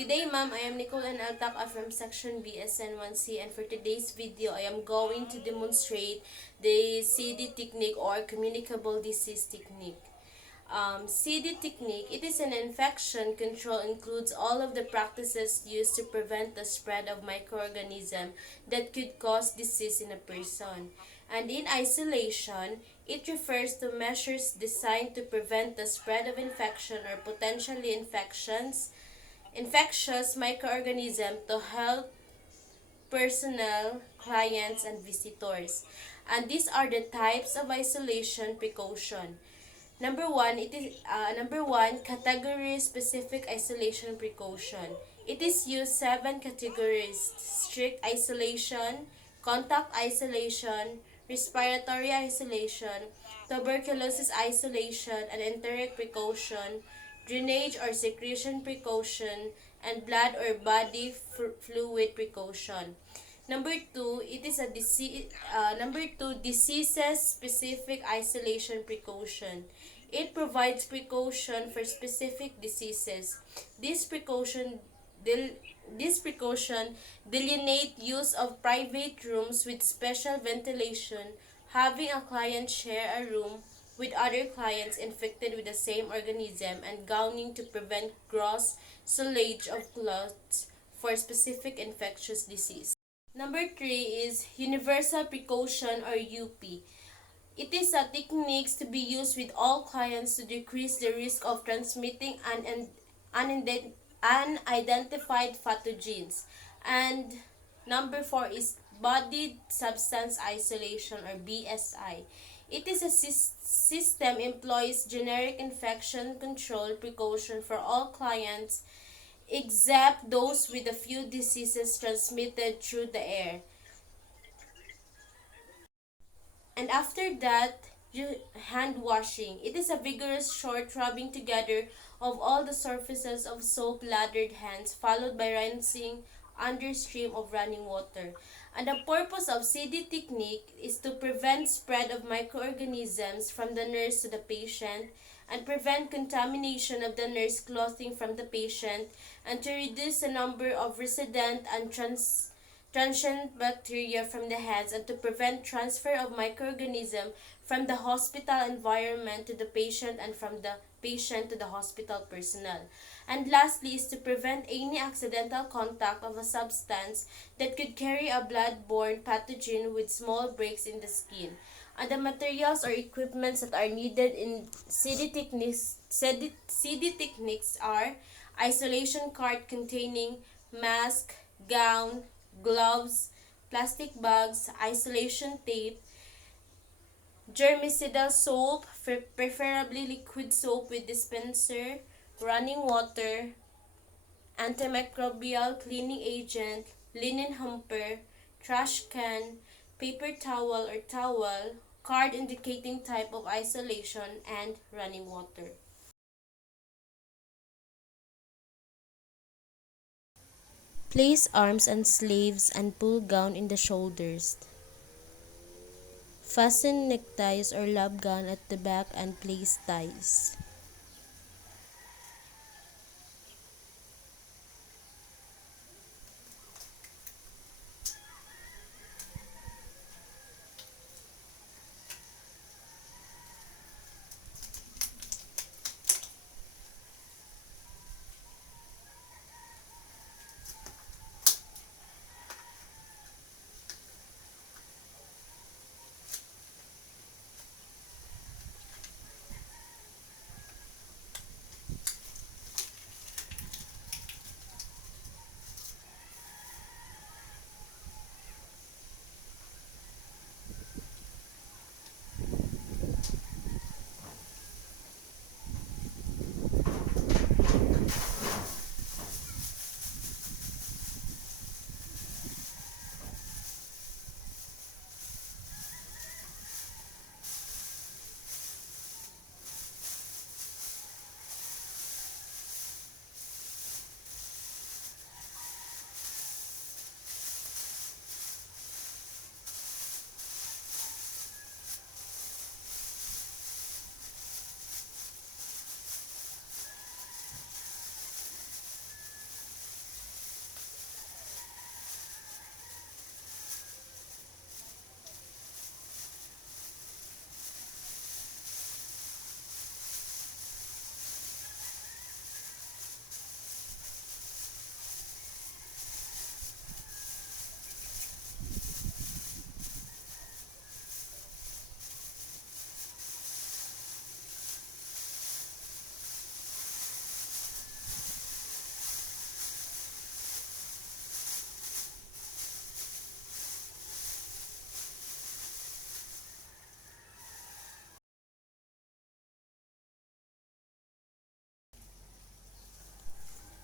Good day, ma'am. I am Nicole and Tac-al from section BSN1C, and for today's video, I am going to demonstrate the CD technique or communicable disease technique. CD technique, it is an infection control, includes all of the practices used to prevent the spread of microorganisms that could cause disease in a person. And in isolation, it refers to measures designed to prevent the spread of infection or potentially infectious microorganisms to health personnel, clients, and visitors. And these are the types of isolation precaution. Number one, category specific isolation precaution. It is used seven categories: strict isolation, contact isolation, respiratory isolation, tuberculosis isolation, and enteric precaution, drainage or secretion precaution, and blood or body fluid precaution. Number two, diseases specific isolation precaution. It provides precaution for specific diseases. This precaution del- this precaution delineate use of private rooms with special ventilation, having a client share a room with other clients infected with the same organism, and gowning to prevent gross soilage of clothes for specific infectious disease. Number three is universal precaution or UP. It is a technique to be used with all clients to decrease the risk of transmitting unidentified pathogens. And number four is body substance isolation or BSI. It is a system employs generic infection control precaution for all clients except those with a few diseases transmitted through the air. And after that, hand washing. It is a vigorous short rubbing together of all the surfaces of soap lathered hands, followed by rinsing under stream of running water. And the purpose of CD technique is to prevent spread of microorganisms from the nurse to the patient, and prevent contamination of the nurse clothing from the patient, and to reduce the number of resident and transient bacteria from the hands, and to prevent transfer of microorganisms from the hospital environment to the patient and from the patient to the hospital personnel. And lastly is to prevent any accidental contact of a substance that could carry a blood-borne pathogen with small breaks in the skin. And the materials or equipments that are needed in CD techniques are isolation cart containing mask, gown, gloves, plastic bags, isolation tape, germicidal soap, preferably liquid soap with dispenser, running water, antimicrobial cleaning agent, linen hamper, trash can, paper towel or towel, card indicating type of isolation, and running water. Place arms and sleeves and pull gown in the shoulders. Fasten neckties or lap gown at the back and place ties.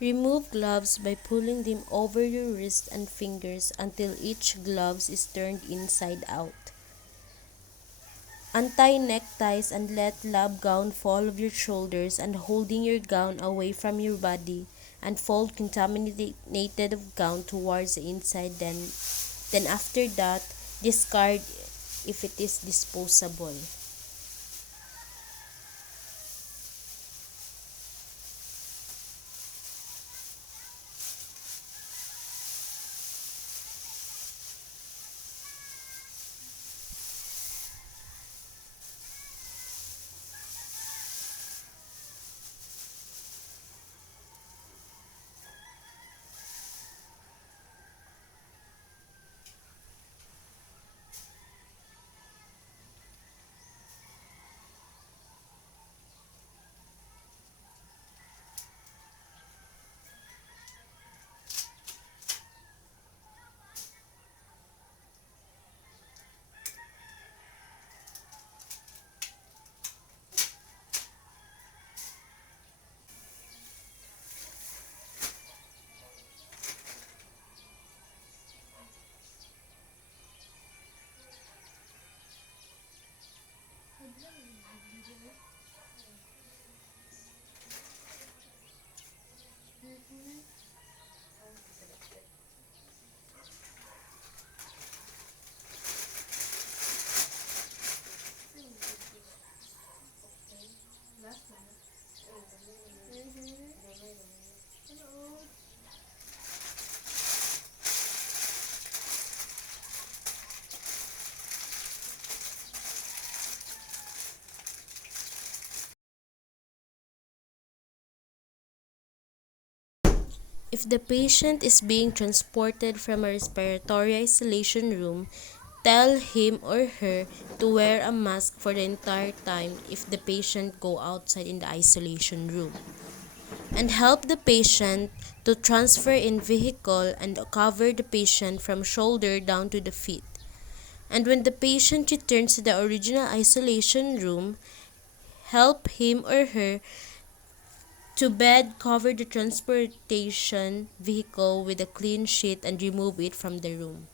Remove gloves by pulling them over your wrist and fingers until each glove is turned inside out. Untie neckties and let lab gown fall over your shoulders and holding your gown away from your body and fold contaminated gown towards the inside, then after that discard if it is disposable. If the patient is being transported from a respiratory isolation room, tell him or her to wear a mask for the entire time if the patient go outside in the isolation room. And help the patient to transfer in vehicle and cover the patient from shoulder down to the feet. And when the patient returns to the original isolation room, help him or her to bed, cover the transportation vehicle with a clean sheet and remove it from the room.